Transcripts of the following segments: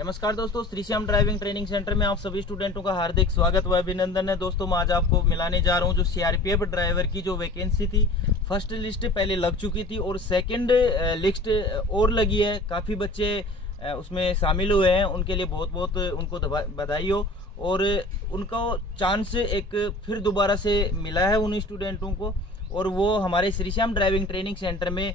नमस्कार दोस्तों, Shri Shyam driving training centre में आप सभी स्टूडेंटों का हार्दिक स्वागत व अभिनंदन है। दोस्तों मैं आज आपको मिलाने जा रहा हूं जो सीआरपीएफ ड्राइवर की जो वैकेंसी थी, फर्स्ट लिस्ट पहले लग चुकी थी और सेकंड लिस्ट और लगी है। काफ़ी बच्चे उसमें शामिल हुए हैं, उनके लिए बहुत बहुत उनको बधाई हो। और उनको चांस एक फिर दोबारा से मिला है उन स्टूडेंटों को, और वो हमारे Shri Shyam driving training centre में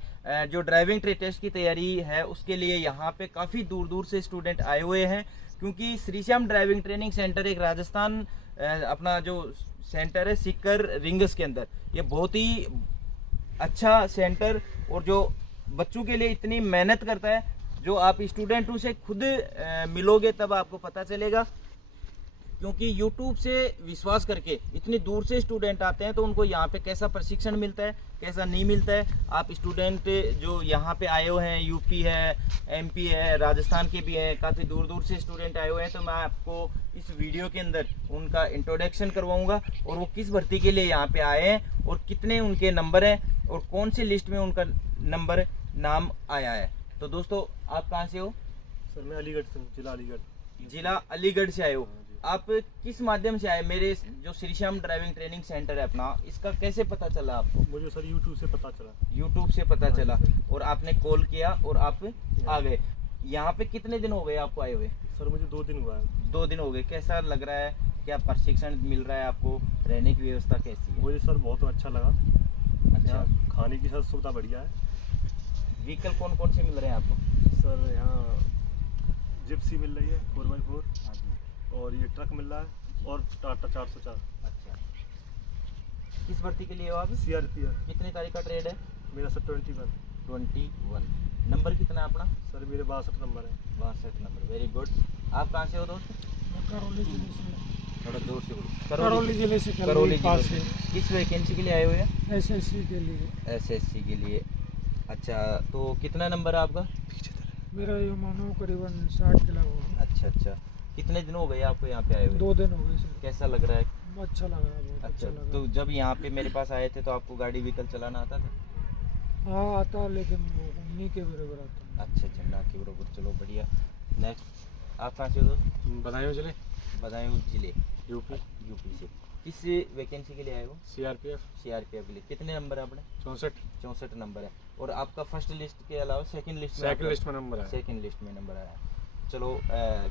जो ड्राइविंग टेस्ट की तैयारी है उसके लिए यहाँ पे काफ़ी दूर दूर से स्टूडेंट आए हुए हैं। क्योंकि Shri Shyam driving training centre एक राजस्थान अपना जो सेंटर है सीकर रिंग्स के अंदर, ये बहुत ही अच्छा सेंटर और जो बच्चों के लिए इतनी मेहनत करता है, जो आप स्टूडेंटों से खुद मिलोगे तब आपको पता चलेगा। क्योंकि YouTube से विश्वास करके इतनी दूर से स्टूडेंट आते हैं, तो उनको यहाँ पे कैसा प्रशिक्षण मिलता है कैसा नहीं मिलता है। आप स्टूडेंट जो यहाँ पे आए हुए हैं, यूपी है, MP है, राजस्थान के भी हैं, काफ़ी दूर दूर से स्टूडेंट आए हुए हैं, तो मैं आपको इस वीडियो के अंदर उनका इंट्रोडक्शन करवाऊँगा और वो किस भर्ती के लिए यहाँ पे आए हैं और कितने उनके नंबर हैं और कौन सी लिस्ट में उनका नंबर नाम आया है। तो दोस्तों आप कहाँ से हो? सर मैं अलीगढ़ से, जिला अलीगढ़ से आए हो। आप किस माध्यम से आए? मेरे जो Shri Shyam driving training centre है अपना, इसका कैसे पता चला आपको? मुझे सर YouTube से पता चला। YouTube से पता चला और आपने कॉल किया और आप आ गए। यहाँ पे कितने दिन हो गए आपको आए हुए? सर मुझे 2 दिन हुआ है। 2 दिन हो गए। कैसा लग रहा है? क्या प्रशिक्षण मिल रहा है आपको? रहने की व्यवस्था कैसी है? मुझे सर बहुत अच्छा लगा। अच्छा, खाने की सर सुविधा बढ़िया है। व्हीकल कौन कौन से मिल रहे हैं आपको? सर यहाँ जिप्सी मिल रही है 4x4। हाँ जी। और ये ट्रक मिल रहा है और टाटा 404। अच्छा, किस भर्ती के लिए हो आप? CRPF। कितनी तारीख का ट्रेड है? मेरा सर 21। नंबर कितना है अपना? सर मेरे 62 नंबर है। 62 नंबर। Very good. आप कहाँ से हो दोस्त? करौली जिले से। थोड़ा दूर से बोलो। करौली जिले से। करौली पास जिले से। से। किस वैकेंसी के लिए आए हुए हैं? SSC के लिए। SSC के लिए। अच्छा, तो कितना नंबर है आपका? मेरा ये मानो करीबन 60 के लगभग। अच्छा, कितने दिन हो गए आपको यहाँ पे आए हुए? 2 दिन हो गए सर। कैसा लग रहा है? अच्छा लग रहा है, बहुत अच्छा लग तो रहा जब यहाँ पे मेरे पास आए थे तो आपको गाड़ी व्हीकल चलाना आता था? है। हाँ आता, लेकिन वो उन्हीं के बराबर आता है। अच्छा, ना के बरोबर। चलो बढ़िया। नेक्स्ट, आप कहाँ से हो दोस्त? बधाई जिले बदायूं जिले, यूपी से। किस वैकेंसी के लिए आए हो? CRPF। CRPF के लिए। कितने नंबर है अपने? 64 नंबर है। और आपका फर्स्ट लिस्ट के अलावा सेकंड लिस्ट लिस्ट में नंबर है। सेकंड लिस्ट में नंबर आया। चलो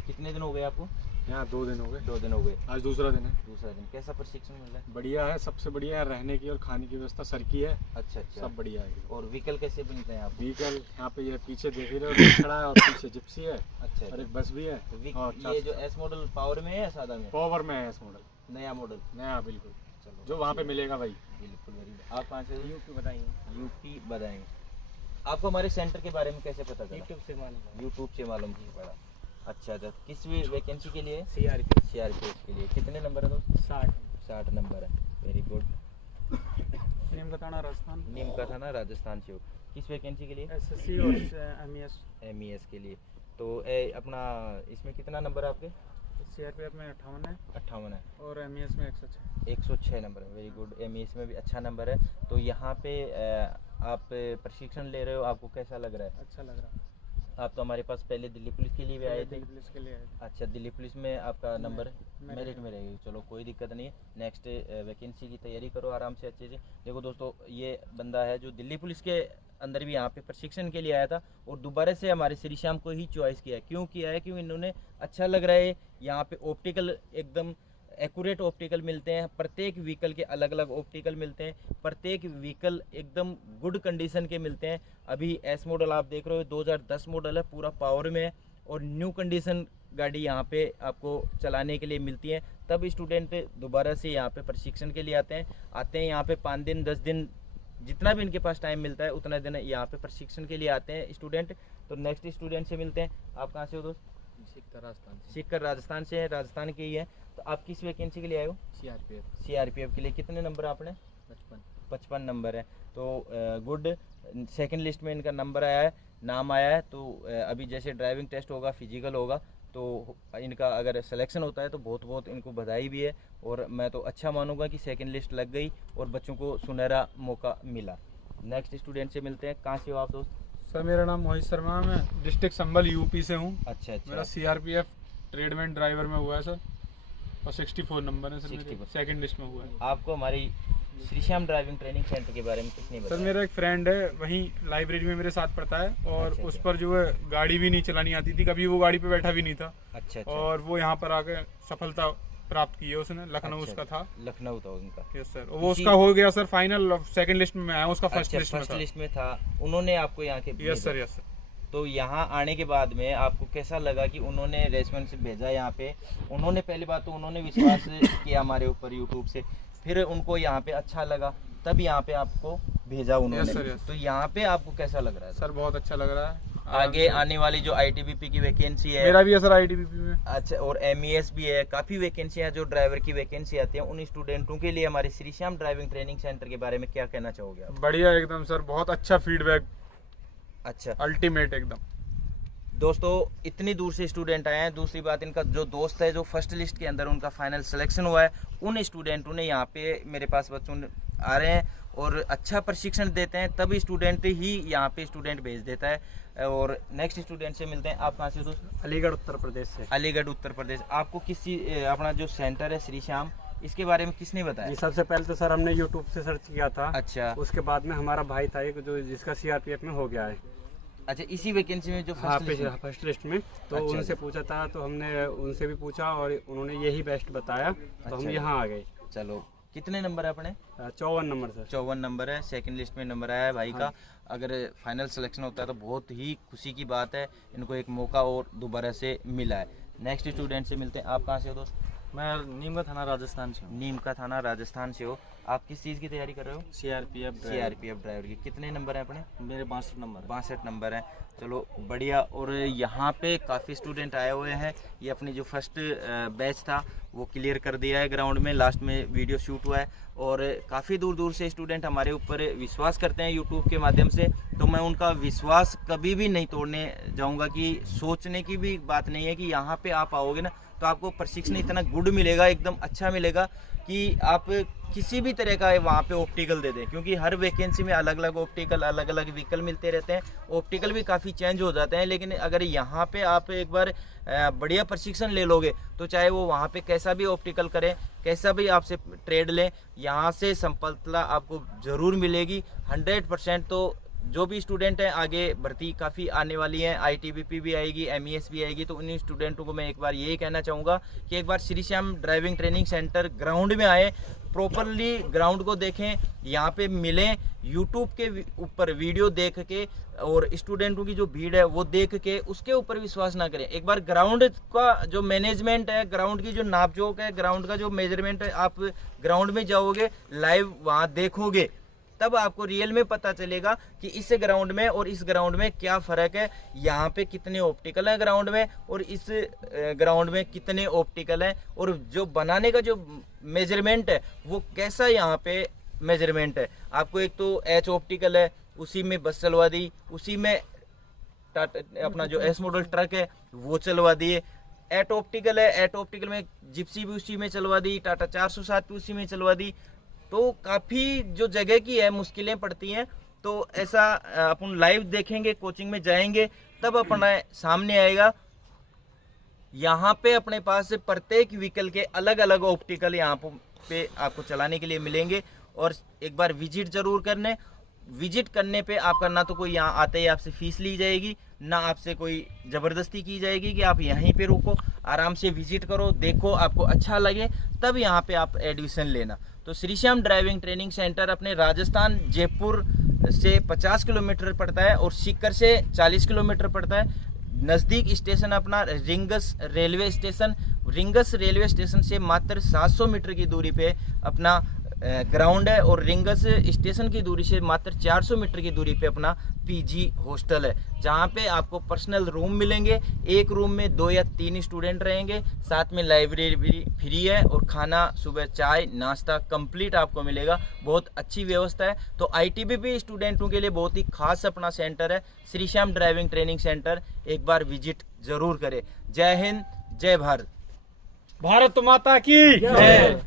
कितने दिन हो गए आपको? यहाँ 2 दिन हो गए। 2 दिन हो गए। आज दूसरा दिन है। दूसरा दिन। कैसा प्रशिक्षण मिल रहा है? बढ़िया है, सबसे बढ़िया है। रहने की और खाने की व्यवस्था सर की है। अच्छा, सब बढ़िया है। और व्हीकल कैसे मिलते हैं आप? व्हीकल यहाँ पे ये पीछे देख ही रहे हो, ट्रक खड़ा है और पीछे जिप्सी है। अच्छा, और एक बस भी है। ये जो S मॉडल पावर में है या सादा में? पावर में है। इस मॉडल नया मॉडल। नया बिल्कुल। चलो, जो वहाँ पे मिलेगा भाई। बिल्कुल। आप कहाँ से? यूपी बताइए। यूपी बताएंगे। आपको हमारे सेंटर के बारे में कैसे पता चला? यूट्यूब से मालूम। यूट्यूब से मालूम पड़ा। अच्छा, किस वैकेंसी के लिए? CRPF के लिए। कितने नंबर है दोस्त? 60 नंबर है। Very good. नीम का थाना राजस्थान। नीम का थाना राजस्थान से हो। किस वैकेंसी के लिए? SSC और MES के लिए। तो अपना इसमें कितना नंबर है आपके? CRPF में 58 है 58 है और MES में 106। 106 नंबर है। Very good. MES में भी अच्छा नंबर है। तो यहाँ पे आप प्रशिक्षण ले रहे हो, आपको कैसा लग रहा है? अच्छा लग रहा है। आप तो हमारे पास पहले दिल्ली पुलिस के लिए भी आए थे। दिल्ली पुलिस के लिए आए थे। अच्छा, दिल्ली पुलिस में आपका नंबर मेरिट में मेरिट रहेगी। चलो कोई दिक्कत नहीं है। नेक्स्ट वैकेंसी की तैयारी करो आराम से, अच्छे से। देखो दोस्तों, ये बंदा है जो दिल्ली पुलिस के अंदर भी यहाँ पे प्रशिक्षण के लिए आया था और दोबारा से हमारे श्री श्याम को ही चॉइस किया है। क्यों किया है? क्यों इन्होंने अच्छा लग रहा है। यहाँ पे ऑप्टिकल एकदम एक्यूरेट ऑप्टिकल मिलते हैं। प्रत्येक व्हीकल के अलग अलग ऑप्टिकल मिलते हैं। प्रत्येक व्हीकल एकदम गुड कंडीशन के मिलते हैं। अभी S मॉडल आप देख रहे हो, 2010 मॉडल है, पूरा पावर में है और न्यू कंडीशन गाड़ी यहाँ पे आपको चलाने के लिए मिलती है। तब स्टूडेंट दोबारा से यहाँ पे प्रशिक्षण के लिए आते हैं यहाँ पे 5 दिन 10 दिन जितना भी इनके पास टाइम मिलता है उतना दिन यहाँ पे प्रशिक्षण के लिए आते हैं स्टूडेंट। तो नेक्स्ट स्टूडेंट से मिलते हैं। आप कहाँ से हो दोस्त? सीकर राजस्थान से है, राजस्थान के ही है। तो आप किस वैकेंसी के लिए आए हो? CRPF के लिए। कितने नंबर आपने? 55 नंबर है। तो गुड। सेकंड लिस्ट में इनका नंबर आया है, नाम आया है। तो अभी जैसे ड्राइविंग टेस्ट होगा, फिजिकल होगा, तो इनका अगर सिलेक्शन होता है तो बहुत बहुत इनको बधाई भी है। और मैं तो अच्छा मानूंगा कि सेकंड लिस्ट लग गई और बच्चों को सुनहरा मौका मिला। नेक्स्ट स्टूडेंट से मिलते हैं। कहाँ से हो आप दोस्त? सर मेरा नाम मोहित शर्मा है, मैं डिस्ट्रिक्ट संभल यूपी से हूँ। अच्छा मेरा अच्छा। सीआरपीएफ ट्रेडमैन ड्राइवर में हुआ है सर, और 64 नंबर है सर, 64 सेकंड लिस्ट में हुआ है। आपको हमारी Shri Shyam driving training centre के बारे में कुछ नहीं सर बताया? मेरा एक फ्रेंड है, वहीं लाइब्रेरी में मेरे साथ पढ़ता है, और अच्छा, उस अच्छा। पर जो है गाड़ी भी नहीं चलानी आती थी, कभी वो गाड़ी पे बैठा भी नहीं था, अच्छा अच्छा। और वो यहाँ पर आके सफलता प्राप्त की है उसने। लखनऊ अच्छा, उसका था। लखनऊ था उनका। यस सर, वो इसी- उसका हो गया सर फाइनल, सेकंड लिस्ट में आया, उसका फर्स्ट अच्छा, लिस्ट में फर्स्ट था। लिस्ट में था, उन्होंने आपको यहाँ के यस सर, भेजा। Yes sir. तो यहाँ आने के बाद में आपको कैसा लगा कि उन्होंने रेस्पॉन्स भेजा यहाँ पे? उन्होंने पहली बात तो उन्होंने विश्वास किया हमारे ऊपर यूट्यूब से, फिर उनको यहाँ पे अच्छा लगा, तब यहाँ पे आपको भेजा उन्होंने। Yes, sir, yes. तो यहाँ पे आपको कैसा लग रहा है? सर बहुत अच्छा लग रहा है। आगे आने वाली जो आईटीबीपी की वैकेंसी है, मेरा भी है सर आईटीबीपी में। अच्छा, और एमईएस भी है, काफ़ी वैकेंसियाँ जो ड्राइवर की वैकेंसी आती हैं, उन स्टूडेंटों के लिए हमारे Shri Shyam driving training centre के बारे में क्या कहना चाहोगे आप? बढ़िया एकदम सर, बहुत अच्छा फीडबैक, अच्छा अल्टीमेट एकदम। दोस्तों, इतनी दूर से स्टूडेंट आए हैं। दूसरी बात, इनका जो दोस्त है जो फर्स्ट लिस्ट के अंदर उनका फाइनल सिलेक्शन हुआ है, उन स्टूडेंटों ने यहाँ पे मेरे पास बच्चों आ रहे हैं और अच्छा प्रशिक्षण देते हैं, तभी स्टूडेंट ही यहाँ पे स्टूडेंट भेज देता है। और नेक्स्ट स्टूडेंट से मिलते हैं। आप कहाँ से दोस्त? अलीगढ़ उत्तर प्रदेश से। अलीगढ़ उत्तर प्रदेश। आपको अपना जो सेंटर है श्री श्याम, इसके बारे में किसने जी बताया? सबसे पहले तो सर हमने यूट्यूब से सर्च किया था। अच्छा उसके बाद में हमारा भाई था एक जो जिसका सीआरपीएफ में हो गया है। अच्छा, इसी वैकेंसी में जो हाँ फर्स्ट फर्स्ट लिस्ट में, तो अच्छा, उनसे अच्छा। पूछा था, तो हमने उनसे भी पूछा और उन्होंने यही बेस्ट बताया, तो हम अच्छा। यहाँ आ गए। चलो, कितने नंबर है अपने? 54 नंबर सर। 54 नंबर है, सेकंड लिस्ट में नंबर आया है भाई का। अगर फाइनल सिलेक्शन होता है तो बहुत ही खुशी की बात है, इनको एक मौका और दोबारा से मिला है। नेक्स्ट स्टूडेंट से मिलते हैं। आप कहाँ से हो दोस्त? मैं नीम का थाना राजस्थान से हूँ। नीम का थाना राजस्थान से हो। आप किस चीज़ की तैयारी कर रहे हो? सीआरपीएफ सीआरपीएफ ड्राइवर की। कितने नंबर हैं अपने? मेरे 62 नंबर है। 62 नंबर हैं। चलो बढ़िया। और यहाँ पे काफ़ी स्टूडेंट आए हुए हैं। ये अपनी जो फर्स्ट बैच था वो क्लियर कर दिया है ग्राउंड में, लास्ट में वीडियो शूट हुआ है। और काफ़ी दूर दूर से स्टूडेंट हमारे ऊपर विश्वास करते हैं यूट्यूब के माध्यम से, तो मैं उनका विश्वास कभी भी नहीं तोड़ने जाऊँगा। कि सोचने की भी बात नहीं है कि यहाँ पे आप आओगे ना तो आपको प्रशिक्षण इतना गुड मिलेगा, एकदम अच्छा मिलेगा कि आप किसी भी तरह का वहाँ पे ऑप्टिकल दे दें, क्योंकि हर वैकेंसी में अलग अलग ऑप्टिकल, अलग अलग व्हीकल मिलते रहते हैं। ऑप्टिकल भी काफ़ी चेंज हो जाते हैं, लेकिन अगर यहाँ पे आप एक बार बढ़िया प्रशिक्षण ले लोगे तो चाहे वो वहाँ पे कैसा भी ऑप्टिकल करें, कैसा भी आपसे ट्रेड लें, यहाँ से सफलता आपको ज़रूर मिलेगी 100%। तो जो भी स्टूडेंट हैं, आगे भर्ती काफ़ी आने वाली है, आईटीबीपी भी आएगी, एमईएस भी आएगी, तो उन स्टूडेंटों को मैं एक बार यही कहना चाहूँगा कि एक बार Shri Shyam driving training centre ground में आए, प्रॉपरली ग्राउंड को देखें, यहाँ पे मिलें, यूट्यूब के ऊपर वीडियो देख के और स्टूडेंटों की जो भीड़ है वो देख के उसके ऊपर विश्वास ना करें। एक बार ग्राउंड का जो मैनेजमेंट है, ग्राउंड की जो नापजोक है, ग्राउंड का जो मेजरमेंट है, आप ग्राउंड में जाओगे, लाइव वहाँ देखोगे, तब आपको रियल में पता चलेगा कि इस ग्राउंड में और इस ग्राउंड में क्या फ़र्क है, यहाँ पे कितने ऑप्टिकल हैं ग्राउंड में और इस ग्राउंड में कितने ऑप्टिकल हैं, और जो बनाने का जो मेजरमेंट है वो कैसा यहाँ पे मेजरमेंट है। आपको एक तो एच ऑप्टिकल है, उसी में बस चलवा दी, उसी में अपना जो एस मॉडल ट्रक है वो चलवा दिए। एट ऑप्टिकल है, एट ऑप्टिकल में जिप्सी भी उसी में चलवा दी, टाटा 407 भी उसी में चलवा दी। तो काफ़ी जो जगह की है मुश्किलें पड़ती हैं, तो ऐसा अपन लाइव देखेंगे, कोचिंग में जाएंगे, तब अपना सामने आएगा। यहाँ पे अपने पास प्रत्येक व्हीकल के अलग अलग ऑप्टिकल यहाँ पे आपको चलाने के लिए मिलेंगे। और एक बार विजिट जरूर करने, विजिट करने पे आपका ना तो कोई यहाँ आते ही आपसे फीस ली जाएगी, ना आपसे कोई ज़बरदस्ती की जाएगी कि आप यहीं पे रुको, आराम से विजिट करो, देखो, आपको अच्छा लगे तब यहाँ पे आप एडमिशन लेना। तो Shri Shyam driving training centre अपने राजस्थान जयपुर से 50 किलोमीटर पड़ता है और सीकर से 40 किलोमीटर पड़ता है। नज़दीक स्टेशन अपना rings railway station, rings railway station से मात्र 700 मीटर की दूरी पे अपना ग्राउंड है, और रिंगस स्टेशन की दूरी से मात्र 400 मीटर की दूरी पे अपना पीजी हॉस्टल है, जहाँ पे आपको पर्सनल रूम मिलेंगे। एक रूम में 2 या 3 स्टूडेंट रहेंगे, साथ में लाइब्रेरी भी फ्री है और खाना, सुबह चाय नाश्ता कंप्लीट आपको मिलेगा। बहुत अच्छी व्यवस्था है। तो आईटीबीपी स्टूडेंटों के लिए बहुत ही खास अपना सेंटर है Shri Shyam driving training centre, एक बार विजिट जरूर करें। जय हिंद, जय भारत। भारत माता की जय।